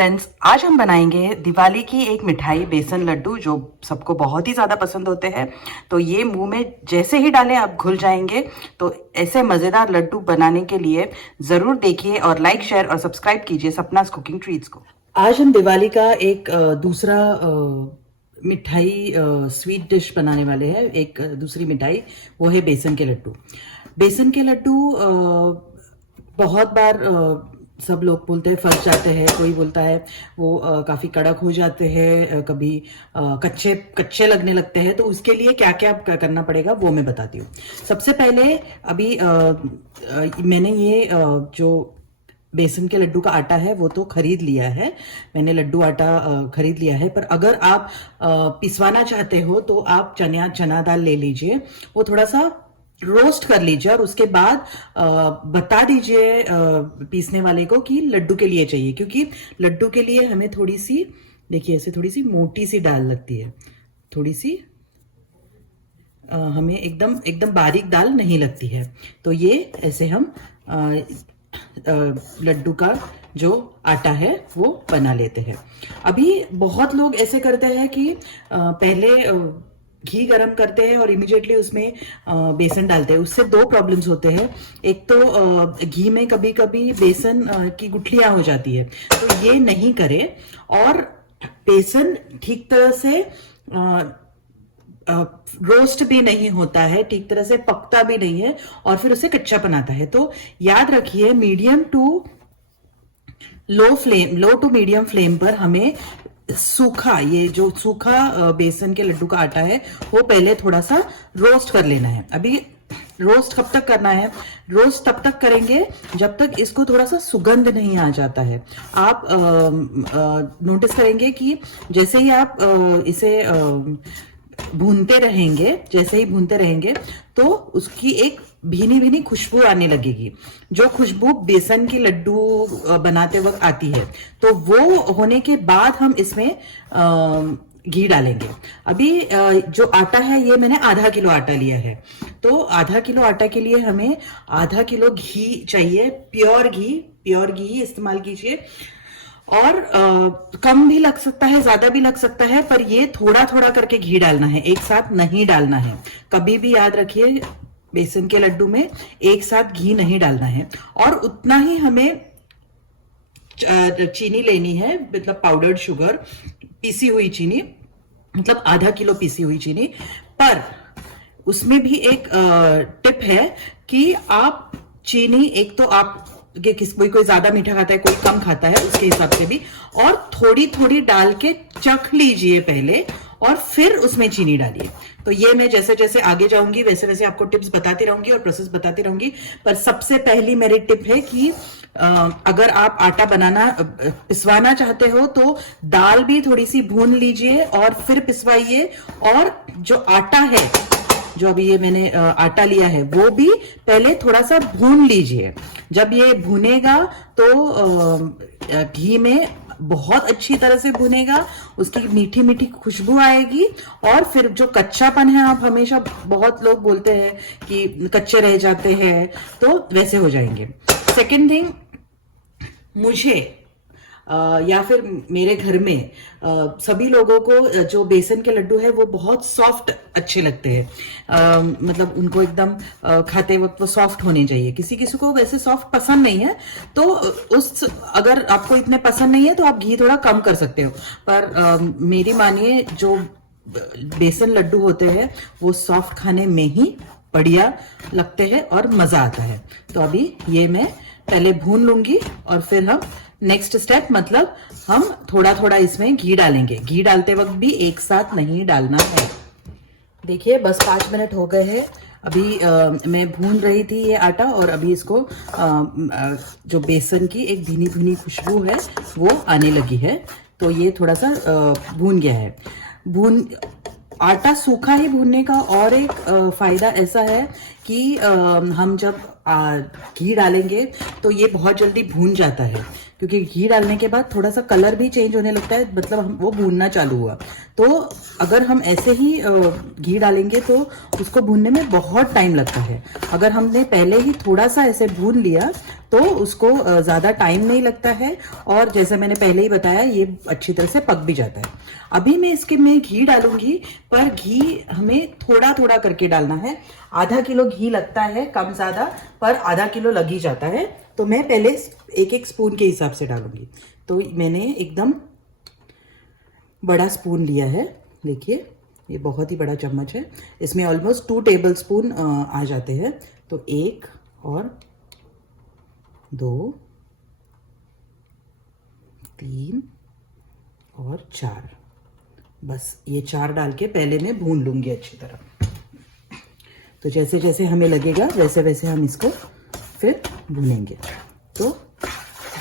Friends, आज हम बनाएंगे दिवाली की एक मिठाई बेसन लड्डू जो सबको बहुत ही ज़्यादा पसंद होते हैं। तो ये मुंह में जैसे ही डालें आप घुल जाएंगे। तो ऐसे मज़ेदार लड्डू बनाने के लिए ज़रूर देखिए और लाइक, शेयर और सब्सक्राइब कीजिए सपनास कुकिंग ट्रीट्स को। आज हम दिवाली का एक दूसरा मिठाई स्वीट डिश बनाने वाले हैं। एक दूसरी मिठाई वो है बेसन के लड्डू। बेसन के लड्डू बहुत बार सब लोग बोलते हैं फंस जाते हैं, कोई बोलता है वो काफ़ी कड़क हो जाते हैं, कभी कच्चे कच्चे लगने लगते हैं। तो उसके लिए क्या क्या करना पड़ेगा वो मैं बताती हूँ। सबसे पहले अभी मैंने ये जो बेसन के लड्डू का आटा है वो तो खरीद लिया है। मैंने लड्डू आटा खरीद लिया है, पर अगर आप पिसवाना चाहते हो तो आप चना दाल ले लीजिए, वो थोड़ा सा रोस्ट कर लीजिए और उसके बाद बता दीजिए पीसने वाले को कि लड्डू के लिए चाहिए, क्योंकि लड्डू के लिए हमें थोड़ी सी, देखिए ऐसे थोड़ी सी मोटी सी दाल लगती है, थोड़ी सी हमें एकदम एकदम बारीक दाल नहीं लगती है। तो ये ऐसे हम लड्डू का जो आटा है वो बना लेते हैं। अभी बहुत लोग ऐसे करते हैं कि पहले घी गरम करते हैं और इमीडिएटली उसमें बेसन डालते हैं। उससे दो प्रॉब्लम्स होते हैं। एक तो घी में कभी कभी बेसन की गुठलियां हो जाती है, तो ये नहीं करें। और बेसन ठीक तरह से रोस्ट भी नहीं होता है, ठीक तरह से पकता भी नहीं है और फिर उसे कच्चापन आता है। तो याद रखिए medium to low to medium flame पर हमें सूखा, ये जो सूखा बेसन के लड्डू का आटा है वो पहले थोड़ा सा रोस्ट कर लेना है। अभी रोस्ट कब तक करना है? रोस्ट तब तक करेंगे जब तक इसको थोड़ा सा सुगंध नहीं आ जाता है। आप नोटिस करेंगे कि जैसे ही आप इसे भूनते रहेंगे, जैसे ही भूनते रहेंगे तो उसकी एक भीनी भीनी खुशबू आने लगेगी, जो खुशबू बेसन की लड्डू बनाते वक्त आती है। तो वो होने के बाद हम इसमें घी डालेंगे। अभी जो आटा है ये मैंने आधा किलो आटा लिया है। तो आधा किलो आटा के लिए हमें आधा किलो घी चाहिए, प्योर घी ही इस्तेमाल कीजिए। और कम भी लग सकता है, ज्यादा भी लग सकता है, पर ये थोड़ा थोड़ा करके घी डालना है, एक साथ नहीं डालना है। कभी भी याद रखिए बेसन के लड्डू में एक साथ घी नहीं डालना है। और उतना ही हमें चीनी लेनी है, मतलब पाउडर्ड शुगर, पीसी हुई चीनी, मतलब आधा किलो पीसी हुई चीनी। पर उसमें भी एक टिप है कि आप चीनी, एक तो आप कोई ज्यादा मीठा खाता है, कोई कम खाता है, उसके हिसाब से भी, और थोड़ी थोड़ी डाल के चख लीजिए पहले और फिर उसमें चीनी डालिए। तो ये मैं जैसे जैसे आगे जाऊंगी वैसे वैसे आपको टिप्स बताती रहूंगी और प्रोसेस बताती रहूंगी। पर सबसे पहली मेरी टिप है कि अगर आप आटा पिसवाना चाहते हो तो दाल भी थोड़ी सी भून लीजिए और फिर पिसवाइए। और जो आटा है, जो अभी ये मैंने आटा लिया है, वो भी पहले थोड़ा सा भून लीजिए। जब ये भुनेगा तो घी में बहुत अच्छी तरह से भुनेगा, उसकी मीठी मीठी खुशबू आएगी। और फिर जो कच्चापन है, आप हमेशा बहुत लोग बोलते हैं कि कच्चे रह जाते हैं, तो वैसे हो जाएंगे। सेकेंड थिंग, मुझे या फिर मेरे घर में सभी लोगों को जो बेसन के लड्डू है वो बहुत सॉफ्ट अच्छे लगते हैं। मतलब उनको एकदम खाते वक्त वो सॉफ्ट होने चाहिए। किसी किसी को वैसे सॉफ्ट पसंद नहीं है, तो अगर आपको इतने पसंद नहीं है तो आप घी थोड़ा कम कर सकते हो। पर मेरी मानिए, जो बेसन लड्डू होते हैं वो सॉफ्ट खाने में ही बढ़िया लगते हैं और मजा आता है। तो अभी ये मैं पहले भून लूंगी और फिर हम नेक्स्ट स्टेप, मतलब हम थोड़ा थोड़ा इसमें घी डालेंगे। घी डालते वक्त भी एक साथ नहीं डालना है। देखिए बस 5 मिनट हो गए हैं। अभी मैं भून रही थी ये आटा और अभी इसको जो बेसन की एक भीनी भीनी खुशबू है वो आने लगी है। तो ये थोड़ा सा भून गया है। आटा सूखा ही भूनने का और एक फायदा ऐसा है कि हम जब घी डालेंगे तो ये बहुत जल्दी भून जाता है, क्योंकि घी डालने के बाद थोड़ा सा कलर भी चेंज होने लगता है, मतलब वो भूनना चालू हुआ। तो अगर हम ऐसे ही घी डालेंगे तो उसको भूनने में बहुत टाइम लगता है। अगर हमने पहले ही थोड़ा सा ऐसे भून लिया तो उसको ज़्यादा टाइम नहीं लगता है, और जैसे मैंने पहले ही बताया ये अच्छी तरह से पक भी जाता है। अभी मैं इसके में घी डालूंगी, पर घी हमें थोड़ा थोड़ा करके डालना है। आधा किलो घी लगता है, कम ज़्यादा, पर आधा किलो लग ही जाता है। तो मैं पहले एक एक स्पून के हिसाब से डालूंगी। तो मैंने एकदम बड़ा स्पून लिया है, देखिए ये बहुत ही बड़ा चम्मच है। इसमें ऑलमोस्ट 2 टेबल स्पून आ जाते हैं। तो 1 और 2, 3 और 4, बस ये 4 डाल के पहले मैं भून लूंगी अच्छी तरह। तो जैसे जैसे हमें लगेगा वैसे वैसे हम इसको फिर भूनेंगे। तो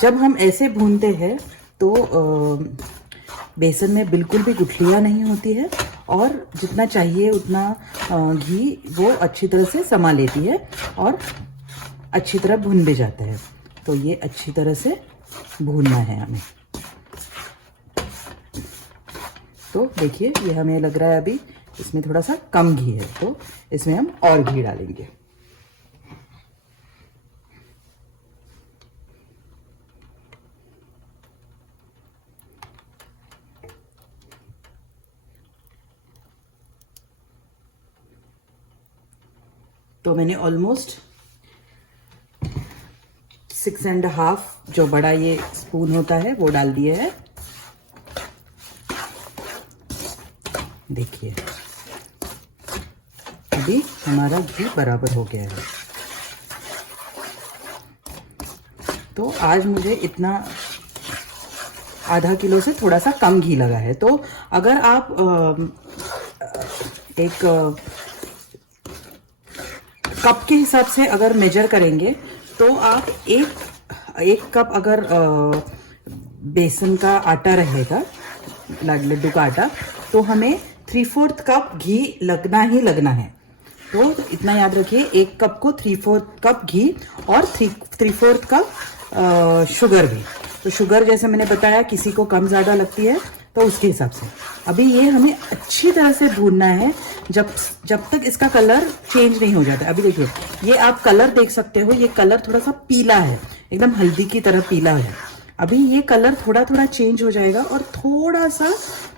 जब हम ऐसे भूनते हैं तो बेसन में बिल्कुल भी गुठलियाँ नहीं होती है, और जितना चाहिए उतना घी वो अच्छी तरह से समा लेती है और अच्छी तरह भून भी जाता है। तो ये अच्छी तरह से भूनना है हमें। तो देखिए ये हमें लग रहा है अभी इसमें थोड़ा सा कम घी है, तो इसमें हम और घी डालेंगे। तो मैंने ऑलमोस्ट 6.5 जो बड़ा ये स्पून होता है वो डाल दिया है। देखिए अभी हमारा घी बराबर हो गया है। तो आज मुझे इतना आधा किलो से थोड़ा सा कम घी लगा है। तो अगर आप एक कप के हिसाब से अगर मेजर करेंगे तो आप एक कप अगर बेसन का आटा रहेगा, लड्डू का आटा, तो हमें 3/4 कप घी लगना ही लगना है। तो इतना याद रखिए, 1 कप को 3/4 कप घी और 3/4 कप शुगर भी। तो शुगर जैसे मैंने बताया किसी को कम ज़्यादा लगती है तो उसके हिसाब से। अभी ये हमें अच्छी तरह से भूनना है जब तक इसका कलर चेंज नहीं हो जाता। अभी देखिए ये आप कलर देख सकते हो, ये कलर थोड़ा सा पीला है, एकदम हल्दी की तरह पीला है। अभी ये कलर थोड़ा थोड़ा चेंज हो जाएगा और थोड़ा सा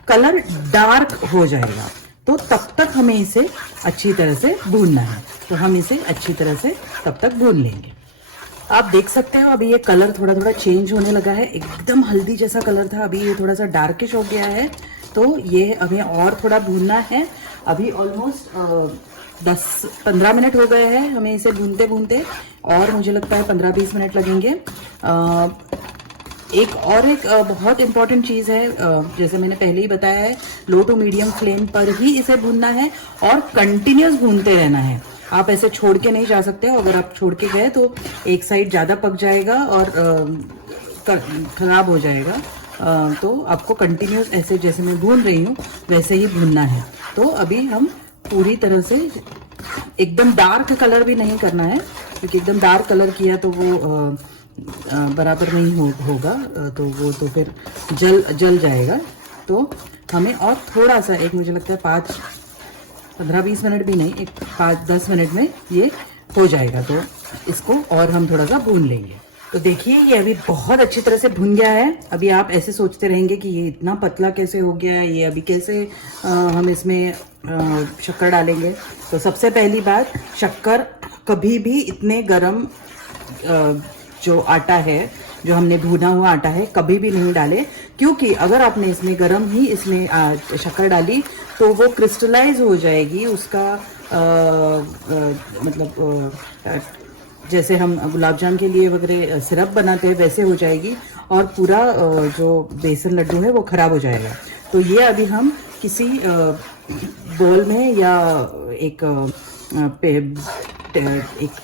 कलर डार्क हो जाएगा। तो तब तक हमें इसे अच्छी तरह से भूनना है। तो हम इसे अच्छी तरह से तब तक भून लेंगे। आप देख सकते हो अभी ये कलर थोड़ा थोड़ा चेंज होने लगा है। एकदम हल्दी जैसा कलर था, अभी ये थोड़ा सा डार्किश हो गया है। तो ये हमें और थोड़ा भूनना है। अभी ऑलमोस्ट 10-15 मिनट हो गए हैं हमें इसे भूनते भूनते, और मुझे लगता है 15-20 मिनट लगेंगे। एक बहुत इंपॉर्टेंट चीज़ है, जैसे मैंने पहले ही बताया है, लो टू मीडियम फ्लेम पर ही इसे भूनना है और कंटिन्यूस भूनते रहना है। आप ऐसे छोड़ के नहीं जा सकते हो। अगर आप छोड़ के गए तो एक साइड ज़्यादा पक जाएगा और खराब हो जाएगा। तो आपको कंटिन्यूस ऐसे जैसे मैं भून रही हूँ वैसे ही भूनना है। तो अभी हम पूरी तरह से एकदम डार्क कलर भी नहीं करना है, क्योंकि एकदम डार्क कलर किया तो वो बराबर नहीं होगा, तो वो तो फिर जल जाएगा। तो हमें और थोड़ा सा, एक मुझे लगता है 15-20 मिनट भी नहीं, एक 5-10 मिनट में ये हो जाएगा। तो इसको और हम थोड़ा सा भून लेंगे। तो देखिए ये अभी बहुत अच्छी तरह से भुन गया है। अभी आप ऐसे सोचते रहेंगे कि ये इतना पतला कैसे हो गया है, ये अभी कैसे हम इसमें शक्कर डालेंगे। तो सबसे पहली बात, शक्कर कभी भी इतने गरम जो आटा है, जो हमने भुना हुआ आटा है, कभी भी नहीं डाले, क्योंकि अगर आपने इसमें गरम ही इसमें शक्कर डाली तो वो क्रिस्टलाइज हो जाएगी। उसका मतलब जैसे हम गुलाब जामुन के लिए वगैरह सिरप बनाते हैं वैसे हो जाएगी, और पूरा जो बेसन लड्डू है वो खराब हो जाएगा। तो ये अभी हम किसी बोल में या एक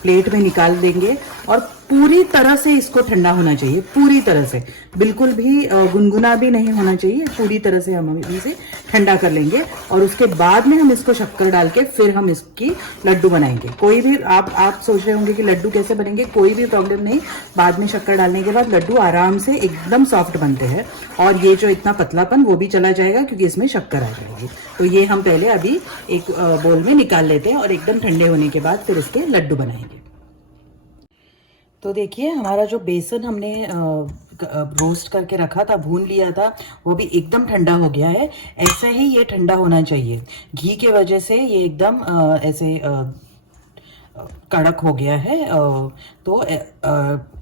प्लेट में निकाल देंगे और पूरी तरह से इसको ठंडा होना चाहिए, पूरी तरह से, बिल्कुल भी गुनगुना भी नहीं होना चाहिए। पूरी तरह से हम इसे ठंडा कर लेंगे और उसके बाद में हम इसको शक्कर डाल के फिर हम इसकी लड्डू बनाएंगे। कोई भी आप सोच रहे होंगे कि लड्डू कैसे बनेंगे, कोई भी प्रॉब्लम नहीं। बाद में शक्कर डालने के बाद लड्डू आराम से एकदम सॉफ्ट बनते हैं और ये जो इतना पतलापन वो भी चला जाएगा क्योंकि इसमें शक्कर आ जाएगी। तो ये हम पहले अभी एक बोल में निकाल लेते हैं और एकदम ठंडे होने के बाद फिर इसके लड्डू बनाएंगे। तो देखिए हमारा जो बेसन हमने रोस्ट करके रखा था, भून लिया था, वो भी एकदम ठंडा हो गया है। ऐसे ही ये ठंडा होना चाहिए। घी के वजह से ये एकदम ऐसे कड़क हो गया है। तो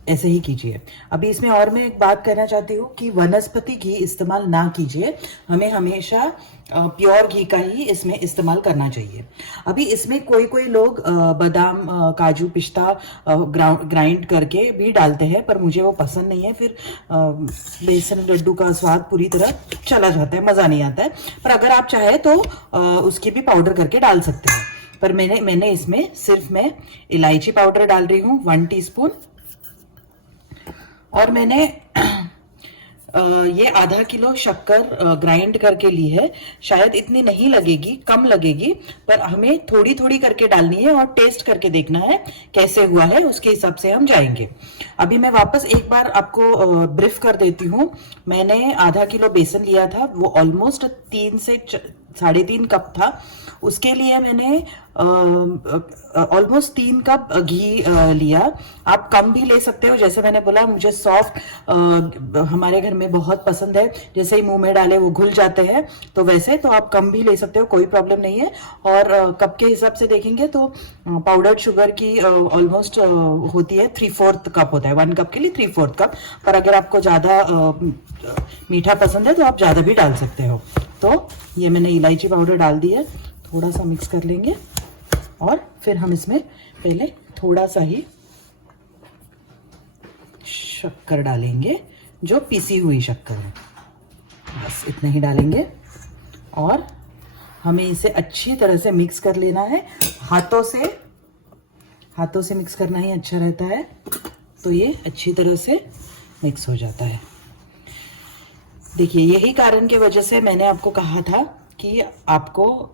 ऐसे ही कीजिए। अभी इसमें और मैं एक बात कहना चाहती हूँ कि वनस्पति घी इस्तेमाल ना कीजिए, हमें हमेशा प्योर घी का ही इसमें इस्तेमाल करना चाहिए। अभी इसमें कोई लोग बादाम, काजू, पिस्ता ग्राइंड करके भी डालते हैं, पर मुझे वो पसंद नहीं है। फिर बेसन लड्डू का स्वाद पूरी तरह चला जाता है, मज़ा नहीं आता है। पर अगर आप चाहे तो उसकी भी पाउडर करके डाल सकते हैं। पर मैंने इसमें सिर्फ मैं इलायची पाउडर डाल रही हूँ 1 टीस्पून, और मैंने ये आधा किलो शक्कर ग्राइंड करके ली है। शायद इतनी नहीं लगेगी, कम लगेगी, पर हमें थोड़ी थोड़ी करके डालनी है और टेस्ट करके देखना है कैसे हुआ है, उसके हिसाब से हम जाएंगे। अभी मैं वापस एक बार आपको ब्रीफ कर देती हूँ। मैंने आधा किलो बेसन लिया था, वो ऑलमोस्ट 3 से 3.5 कप था। उसके लिए मैंने ऑलमोस्ट 3 कप घी लिया। आप कम भी ले सकते हो, जैसे मैंने बोला मुझे सॉफ्ट हमारे घर में बहुत पसंद है, जैसे ही मुंह में डाले वो घुल जाते हैं, तो वैसे तो आप कम भी ले सकते हो, कोई प्रॉब्लम नहीं है। और कप के हिसाब से देखेंगे तो पाउडर्ड शुगर की ऑलमोस्ट होती है 3/4 कप होता है, 1 कप के लिए 3/4 कप। पर अगर आपको ज़्यादा मीठा पसंद है तो आप ज़्यादा भी डाल सकते हो। तो ये मैंने इलायची पाउडर डाल दी है, थोड़ा सा मिक्स कर लेंगे और फिर हम इसमें पहले थोड़ा सा ही शक्कर डालेंगे, जो पीसी हुई शक्कर है, बस इतना ही डालेंगे। और हमें इसे अच्छी तरह से मिक्स कर लेना है। हाथों से मिक्स करना ही अच्छा रहता है, तो ये अच्छी तरह से मिक्स हो जाता है। देखिए यही कारण की वजह से मैंने आपको कहा था कि आपको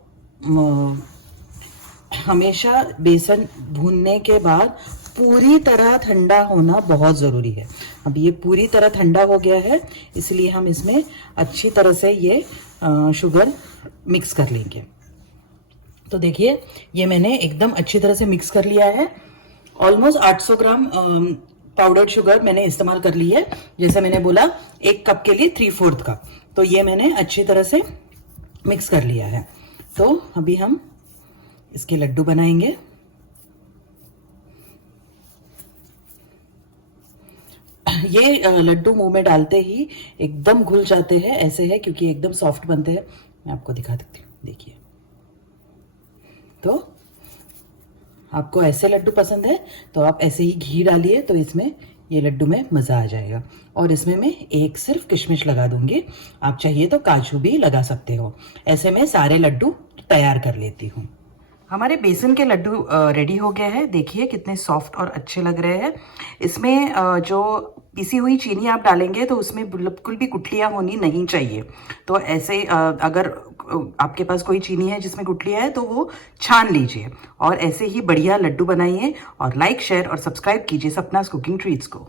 हमेशा बेसन भूनने के बाद पूरी तरह ठंडा होना बहुत ज़रूरी है। अब ये पूरी तरह ठंडा हो गया है, इसलिए हम इसमें अच्छी तरह से ये शुगर मिक्स कर लेंगे। तो देखिए ये मैंने एकदम अच्छी तरह से मिक्स कर लिया है। ऑलमोस्ट 800 ग्राम पाउडर्ड शुगर मैंने इस्तेमाल कर ली है। जैसे मैंने बोला 1 कप के लिए 3/4 कप, तो ये मैंने अच्छी तरह से मिक्स कर लिया है। तो अभी हम इसके लड्डू बनाएंगे। ये लड्डू मुंह में डालते ही एकदम घुल जाते हैं, ऐसे है क्योंकि एकदम सॉफ्ट बनते हैं। मैं आपको दिखा देती हूँ, देखिए। तो आपको ऐसे लड्डू पसंद है तो आप ऐसे ही घी डालिए, तो इसमें ये लड्डू में मज़ा आ जाएगा। और इसमें मैं एक सिर्फ किशमिश लगा दूंगी, आप चाहिए तो काजू भी लगा सकते हो। ऐसे में सारे लड्डू तैयार कर लेती हूँ। हमारे बेसन के लड्डू रेडी हो गए हैं। देखिए कितने सॉफ्ट और अच्छे लग रहे हैं। इसमें जो पिसी हुई चीनी आप डालेंगे तो उसमें बिल्कुल भी गुठलियाँ होनी नहीं चाहिए। तो ऐसे अगर आपके पास कोई चीनी है जिसमें गुठलियाँ है तो वो छान लीजिए और ऐसे ही बढ़िया लड्डू बनाइए। और लाइक, शेयर और सब्सक्राइब कीजिए सपनास कुकिंग ट्रीट्स को।